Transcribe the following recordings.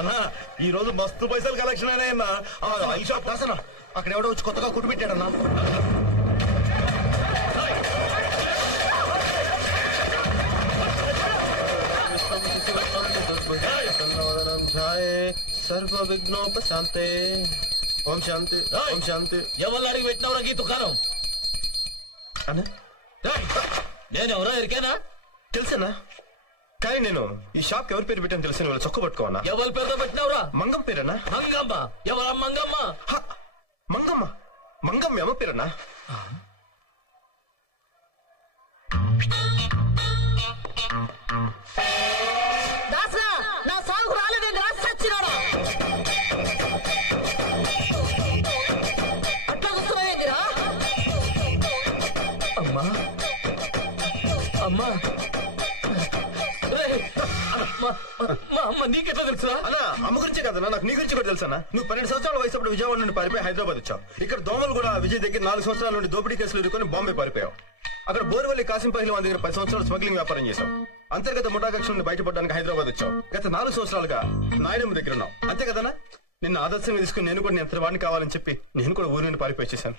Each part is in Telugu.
అన్నా ఈ రోజు మస్తు పైసలు కలెక్షన్ అయినాయన్నా. ఈ షాప్ రాసనా అక్కడ ఎవడో వచ్చి కొత్తగా కుట్టు పెట్టాడన్నా. సర్వ విఘ్నోపశాంతే. ఓం శాంతి ఓం శాంతి. ఎవరు అడిగి పెట్టినవరా ఈ దుకాణం? నేను ఎవరో ఎరికేనా? తెలుసన్నా, కానీ నేను ఈ షాప్ ఎవరి పేరు పెట్టాను తెలిసిన వాళ్ళు చొక్క పట్టుకోనా. ఎవరి పేరుతో పెట్టినవరా? మంగం పేరన్నా. మంగమ్మ? ఎవరా మంగమ్మ? మంగమ్మ మంగమ్మ అమ్మ పేరన్నా. నా సాగు రాలేదండి, రాసిచ్చినాడు. అట్లా చూస్తున్నాయండిరా. అమ్మా అమ్మా మా అమ్మ నీకెట్లా తెలుసా? అన్నా అమ్మ గురించే కదన్నా, నాకు నీ గురించి కూడా తెలుసా. నువ్వు 12 సంవత్సరాల వయసు అప్పుడు విజయవాడ నుండి పారిపోయి హైదరాబాద్ వచ్చావు. ఇక్కడ దోమలు కూడా విజయ్ దగ్గర 4 సంవత్సరాల నుండి దోపిడీ కేసులు ఎదుర్కొని బాంబే పారిపోయావు. అక్కడ బోర్వల్లి కాసిం పహిల్వాన్ దగ్గర 10 సంవత్సరాలు స్మగ్లింగ్ వ్యాపారం చేశావు. అంతర్గత ముఠాకక్ష నుండి బయటపడడానికి హైదరాబాద్ వచ్చావు. గత 4 సంవత్సరాలుగా నాయనమ్మ దగ్గర ఉన్నావు. అంతే కదన్నా? నిన్ను ఆదర్శంగా తీసుకుని నేను కూడా ఎంత వాడిని కావాలని చెప్పి నేను కూడా ఊరి నుండి పారిపోయి వచ్చేసాను.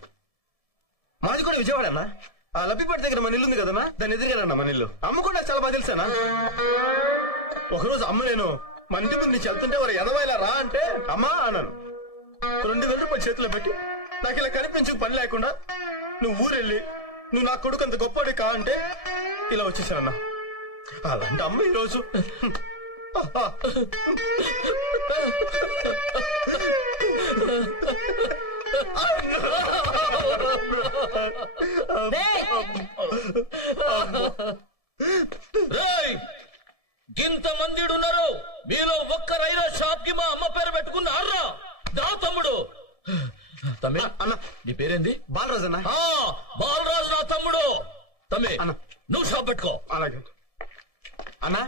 మాది కూడా విజయవాడ అన్నా. ఆ లబ్బిపేట దగ్గర మన ఇల్లు ఉంది కదన్నా, దాన్ని ఎదురుగానన్నా మన ఇల్లు. అమ్మ కూడా చాలా బాగా తెలుసానా. ఒకరోజు అమ్మ నేను మన ఇంటి ముందు నుంచి వెళ్తుంటే వారు ఎదవాయిలా రా అంటే అమ్మా అన్నాను. 2000 రూపాయలు చేతిలో పెట్టి నాకు ఇలా కనిపించు పని లేకుండా నువ్వు ఊరెళ్ళి నువ్వు నా కొడుకు అంత గొప్పవాడి కా అంటే ఇలా వచ్చేసానన్నా. అలాంటి అమ్మ ఈరోజు గింత మందిడున్నారు, మీలో ఒక్కరైనా షాప్ కి మా అమ్మ పేరు పెట్టుకున్నారా? దా తమ్ముడు. తమ్మి అన్న నీ పేరేంది? బాలరాజు అన్న. బాలరాజు నా తమ్ముడు. తమ్మి అన్న నువ్వు షాప్ పెట్టుకో. అలాగే అన్నా.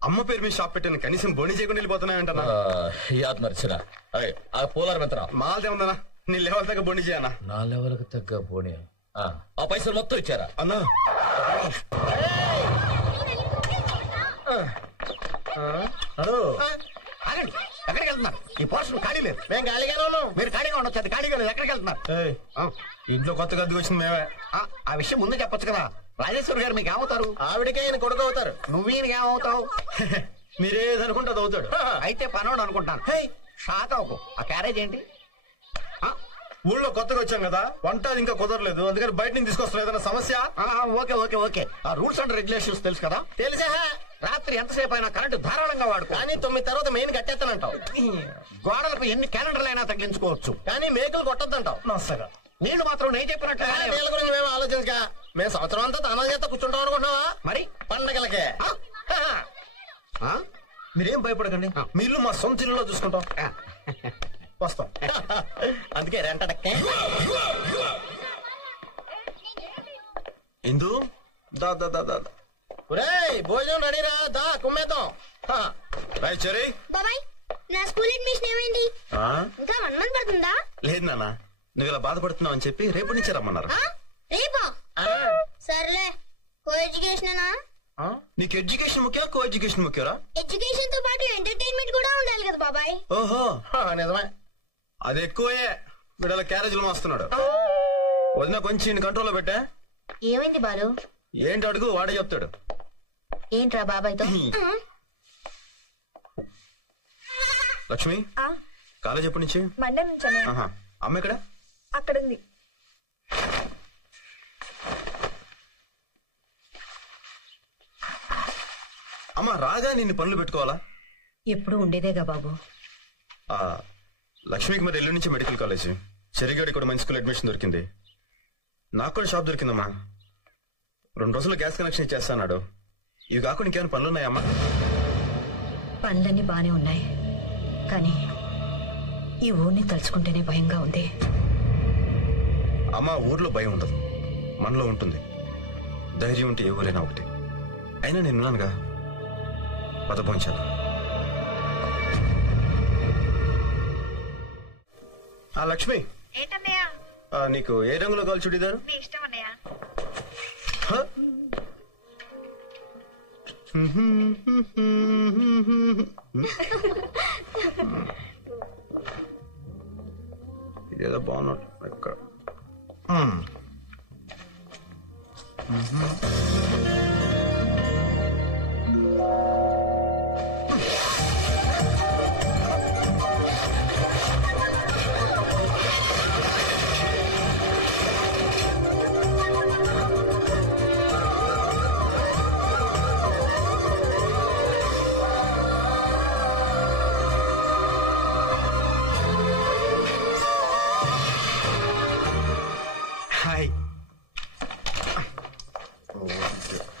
అమ్మ పేరు మీద షాప్ పెట్టాను, కనీసం బోని చేయకుండా వెళ్ళిపోతున్నాయంటన్నా. యాద్ మర్చినా ఆ పోలారం ఎంతరా? మాదేముందన్నా, నీ లెవెల్ తగ్గ బోని చేయన్నా. నా లెవెల్ కు తగ్గ బోని. ఆ పైసలు మొత్తం ఇచ్చారా? అన్నా ఎక్కడికి వెళ్తున్నారు? ఈ పోర్షన్ ఖాళీ లేదు. మేము ఖాళీగానే ఉన్నాం. మీరు ఖాళీగా ఉండొచ్చు, అది ఖాళీగా లేదు. ఎక్కడికి వెళ్తున్నారు? ఇంట్లో కొత్తగా అద్దెకి వచ్చింది మేమే. ఆ విషయం ముందు చెప్పొచ్చు కదా. రాజేశ్వరి గారు మీకు ఏమవుతారు? ఆవిడకే ఆయన కొడుకు అవుతారు. నువ్వు ఈయనకి ఏమవుతావు? మీరేదనుకుంటే అది అవుతాడు. అయితే పనోడు అనుకుంటాను. షాక్ అవ్వకు. ఆ క్యారేజ్ ఏంటి? ఊళ్ళో కొత్తగా వచ్చాం కదా, వంట ఇంకా కుదరలేదు, అందుకని బయట నుంచి తీసుకొస్తాం. ఏదైనా సమస్య? Okay okay okay. ఆ రూల్స్ అండ్ రెగ్యులేషన్స్ తెలుసు కదా? తెలిసే. రాత్రి ఎంతసేపు అయినా కరెంటు ధారాళంగా వాడుకో. కానీ 9 తర్వాత మెయిన్ కట్టేస్తానంటావు. గోడలకు ఎన్ని క్యాలెండర్లు అయినా తగిలించుకోవచ్చు, కానీ మేకలు కొట్టద్దంటావు. నమస్కారం. నీళ్లు మాత్రం నేను చెప్పినట్టు మేము ఆలోచించగా మేము సంవత్సరం అంతా తన చేత కూర్చుంటాం అనుకుంటున్నావా? మరి పండగలకే. మీరేం భయపడకండి, మీ ఇల్లు మా సొంత ఇల్లులో చూసుకుంటాం. వస్తాం. అందుకే రెంటడక్కే. ఇందు దా దా దా దా. భోజనం రెడీరా, దా కుమ్మేద్దాం. చెరీ బాబాయ్, నా స్కూల్ అడ్మిషన్ ఏమైంది? ఇంకా 1 మంత్ పడుతుందా? లేదు నాన్న, నువ్వు ఇలా బాధపడుతున్నావు అని చెప్పి రేపు నుంచి రమ్మన్నారు. రేపా? సర్లే. Co education. నీకు ఎడ్యుకేషన్ ముఖ్యా, కో ఎడ్యుకేషన్ ముఖ్యరా? ఎడ్యుకేషన్ తో పాటు ఎంటర్టైన్మెంట్ కూడా ఉండాలి కదా బాబాయ్. ఓహో నిజమే, అది ఎక్కువే. వీళ్ళ క్యారేజీలు మోస్తున్నాడు. వదిన కొంచెం కంట్రోల్లో పెట్టా. ఏమైంది బాలు? ఏంటి అడుగు, వాడే చెప్తాడు. ఏంట్రా బాబాయ్తో? లక్ష్మి, కాలేజ్ ఎప్పటి నుంచి? మండే నుంచి. అమ్మ ఎక్కడ? అక్కడ ఉంది. అమ్మ రాగా నిన్ను పనులు పెట్టుకోవాలా? ఎప్పుడు ఉండేదేగా బాబు. లక్ష్మికి మరి ఎల్లుండి నుంచి మెడికల్ కాలేజ్, చెరిగాడి కూడా మంచి స్కూల్ అడ్మిషన్ దొరికింది. నాకు కూడా షాప్ దొరికిందమ్మా. 2 రోజుల్లో గ్యాస్ కనెక్షన్ ఇచ్చేస్తాడు. ఇవి కాకుండా ఇంకేమైనా పనులున్నాయమ్మా? పనులన్నీ బానే ఉన్నాయి, కానీ ఈ ఊరిని తలుచుకుంటేనే భయంగా ఉంది. అమ్మా, ఊర్లో భయం ఉండదు, మనలో ఉంటుంది. ధైర్యం ఉంటే ఏ ఊరైనా ఒకటి. అయినా నేనున్నానుగా, పదపోంచాను. లక్ష్మి, నీకు ఏ రంగులో కావాలి చుడీదారు? ఇదేదో బాగున్నట్టు ఎక్కడ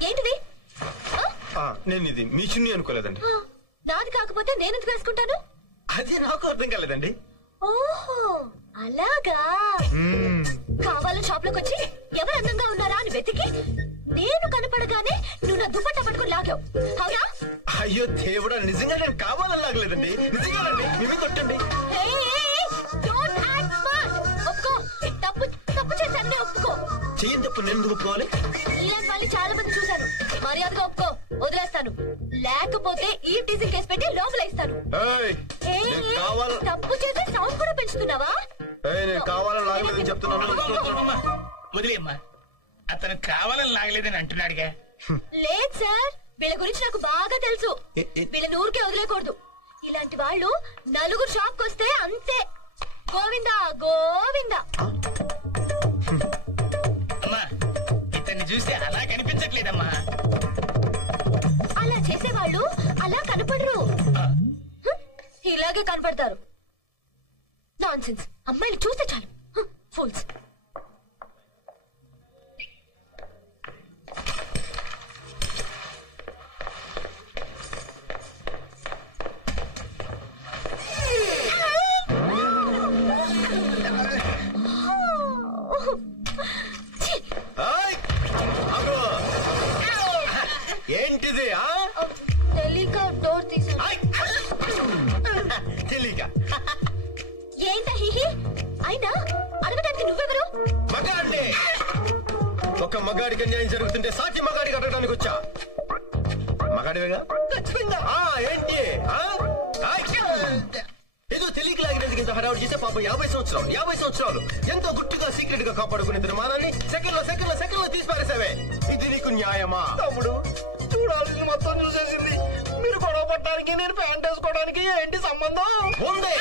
ఏంటిది? నేను ఇది మీ చున్నీ అనుకోలేదండి. నాది కాకపోతే నేనెందుకు వేసుకుంటాను? అది నాకు అర్థం కాలేదండి. ఓహో అలాగా. కావాలని షాప్ లోకి వచ్చి ఎవరు అందంగా ఉన్నారా అని వెతికి నేను కనపడగానే నువ్వు నా దుపట్టా పట్టుకుని లాగావు అవునా? అయ్యో దేవుడా, నిజంగా నేను కావాలని లాగలేదండి. నిజంగానండి, మేమే కొట్టండి. ఒప్పుకో, తప్పు తప్పు చేశాను, ఒప్పుకో. చెయ్యని తప్పు నేను ఎందుకు ఒప్పుకోవాలి? ఇలాంటి వాళ్ళు చాలా మంది చూశాను. మర్యాదగా ఒప్పుకో, వదిలేస్తాను. లేకపోతే ఈ టీజింగ్ కేసు పెట్టి లోపల ఇస్తాను. తప్పు చేసి సౌండ్ కూడా పెంచుతున్నావా? నేను కావాలని లాగలేదని చెప్తున్నాను. వదిలేమ్మా, అతను కావాలని లాగలేదని అంటున్నాడుగా. లేదు సార్, వీళ్ళ గురించి నాకు బాగా తెలుసు. వీళ్ళని ఊరికే వదిలేకూడదు. ఇలాంటి వాళ్ళు నలుగురు షాప్కి వస్తే అంతే, గోవిందా గోవిందా. అమ్మా, ఇతన్ని చూస్తే అలా కనిపించట్లేదమ్మా. అలా చేసేవాళ్ళు అలా కనపడరు, ఇలాగే కనపడతారు. నాన్సెన్స్. అమ్మాయిలు చూస్తే చాలు ఫూల్స్. ఏంటిది? తెలియక డోర్ తీసా. తెలియక ఏంటా హిహి? అయినా అడగడానికి నువ్వెవరు? మగాడి. ఒక మగాడికి అన్యాయం జరుగుతుంటే సాటి మగాడికి అడగడానికి వచ్చా. మగాడివేగా? ఏంటి ఏదో తెలియక లాగినందుకు ఇంత హడావుడి చేస్తే పాపం 50 సంవత్సరాలు ఎంతో గుట్టుగా సీక్రెట్ గా కాపాడుకునే నిర్మాణాన్ని సెకండ్ లో తీసి పారేసావే. ఇది నీకు న్యాయమా? తమ్ముడు, చూడాల్సింది మొత్తం చూసేసింది. మీరు గొడవ పట్టడానికి, నేను ప్యాంట్ వేసుకోవడానికి ఏంటి సంబంధం? ఉంది.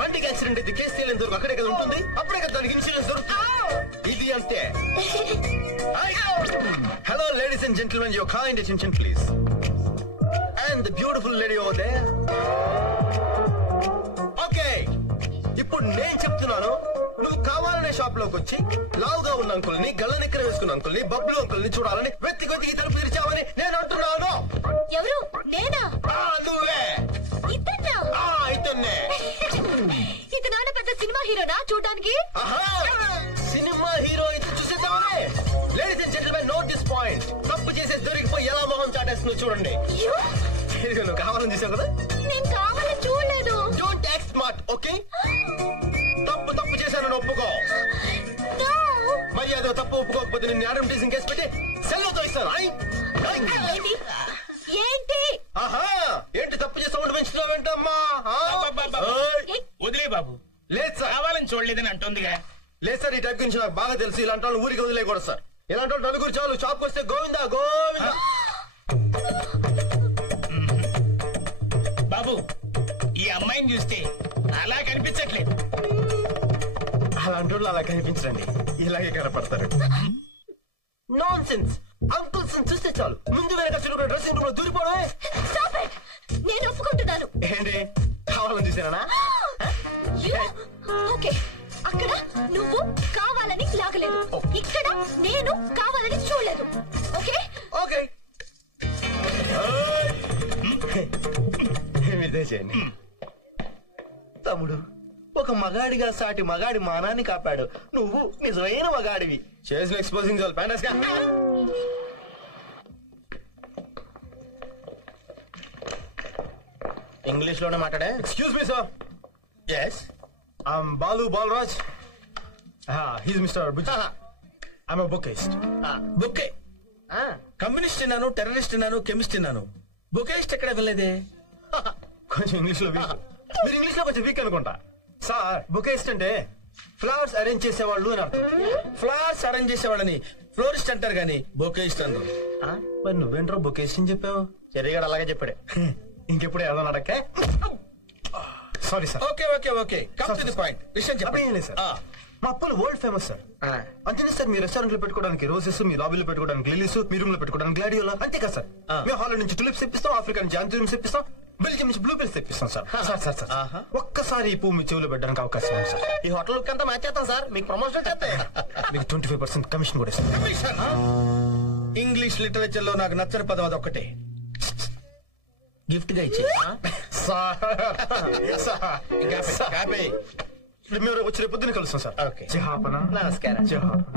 బండికి యాక్సిడెంట్ అయితే కేసు తేలేంత వరకు అక్కడే కదా ఉంటుంది. అప్పుడే కదా దానికి ఇన్సూరెన్స్ దొరుకుతుంది. ఇది అంతే. Hello ladies and gentlemen, your kind attention please. And the beautiful lady over there. Okay, ఇప్పుడు నేను చెప్తున్నాను. నువ్వు కావాలనే షాప్ లోకి వచ్చి లావుగా ఉన్న అంకుల్ని, గళ్ళనెక్కర వేసుకున్న అంకుల్ని, బబ్లు అంకుల్ని చూడాలని వెతికి తలుపు తెరిచావని నేను అంటున్నాను. ఎవరు? నేనా? నువ్వే. ఇతన్నే. ఇది నాన్న పెద్ద సినిమా హీరోనా చూడడానికి? సినిమా హీరో ఇది చూసేద్దామనే. Ladies and gentlemen, note this point. తప్పు చేసే దొరికిపోయి ఎలా మొహం చాటేస్తుందో చూడండి. నువ్వు కావాలని చూసావు కదా? నేను కావాలని చూడలేదు. Don't act smart, okay? తప్పు చేశాను ఒప్పుకో. మరి అదో తప్పు ఒప్పుకోకపోతే నేను యాడమ్ టీజింగ్ కేసు పెట్టి సెల్లోతో ఇస్తాను. ఏంటి? ఏంటి తప్పు చేసి సౌండ్ పెంచుతున్నావేంటమ్మా? వదిలే బాబు. లేదు సార్, కావాలని చూడలేదని అంటుందిగా. లేదు సార్, ఈ టైప్ గురించి నాకు బాగా తెలుసు. ఇలాంటి వాళ్ళు ఊరికి వదిలేకూడదు సార్. ఇలాంటి వాళ్ళు నలుగురు చాలు. షాప్కి వస్తే గోవిందా గోవిందా. బాబు, ఈ అమ్మాయిని చూస్తే అలా కనిపించట్లేదు. అలాంటి వాళ్ళు అలా కనిపించండి, ఇలాగే కనపడతారు. నాన్సెన్స్. అంకుల్స్ చూస్తే చాలు ముందు వెనక చూడకుండా డ్రెస్సింగ్ రూమ్ లో దూరిపోవడమే. నేను ఒప్పుకుంటున్నాను. ఏంటి కావాలని చూసానా? ఓకే, అక్కడ నువ్వు కావాలని లాగలేదు, ఇక్కడ నేను కావాలని చూడలేదు. ఓకే ఓకే చేయండి. తమ్ముడు, ఒక మగాడిగా సాటి మగాడి మానాన్ని కాపాడు. నువ్వు నిజమైన మగాడివి. చేసిన ఎక్స్పోజింగ్ చాలు. ప్యాంటస్ గా ఇంగ్లీష్ లోనే మాట్లాడే. Excuse me sir. Yes, I'm Balu Balaraj. He's mister Bujji. I'm a bookist. బుక్కే. కమ్యూనిస్ట్ అన్నాను, టెర్రరిస్ట్ అన్నాను, కెమిస్ట్ అన్నాను, బొకేస్ట్ ఎక్కడ వెళ్ళలేదే? కొంచెం ఇంగ్లీష్ లో వీక్. మీరు ఇంగ్లీష్ లో కొంచెం వీక్ అనుకుంటా. సార్ బొకేస్ట్ అంటే ఫ్లవర్స్ అరేంజ్ చేసేవాళ్ళు అని అర్థం. ఫ్లవర్స్ అరేంజ్ చేసేవాళ్ళని ఫ్లోరిస్ట్ అంటారు గాని బొకేస్ట్ అన్నారు. మరి నువ్వేంట్రో బొకేస్ట్ అని చెప్పావు? చెరిగాడు అలాగే చెప్పాడు. ఇంకెప్పుడు ఏదో అడక్కే. Sorry sir. Okay okay okay, come to the point. విషయం చెప్పండి సార్. మా అప్పులు వరల్డ్ ఫేమస్ సార్. అంతే సార్. మీ రెస్టారెంట్ లో పెట్టుకోవడానికి రోజెస్, మీ లాబీలో పెట్టుకోవడానికి లిలీస్, మీ రూమ్ లో పెట్టుకోవడానికి గ్లాడియోలా, అంతే కదా సార్. మేము హాల్ నుంచి టులిప్స్ తెప్పిస్తాం, ఆఫ్రికా నుంచి ఆంథూరియం తెప్పిస్తాం, బెల్జియం నుంచి బ్లూ బెల్స్ తెప్పిస్తాం సార్. సార్ సార్ సార్ ఒక్కసారి ఈ పువ్వు మీ చెవులో పెట్టడానికి అవకాశం ఉంది సార్. ఈ హోటల్ లుక్ అంతా మ్యాచ్ చేస్తాం సార్. మీకు ప్రమోషన్ చేస్తే మీకు 25% కమిషన్ కూడా ఇస్తాం. కమిషన్? ఇంగ్లీష్ లిటరేచర్ లో నాకు నచ్చని పదం అది ఒక్కటే. గిఫ్ట్ గా ఇచ్చే ఇప్పుడు మేము వచ్చి రేపు పొద్దున్న కలుస్తాం సార్. ఓకే. జహాపన నమస్కారం. జహాపన.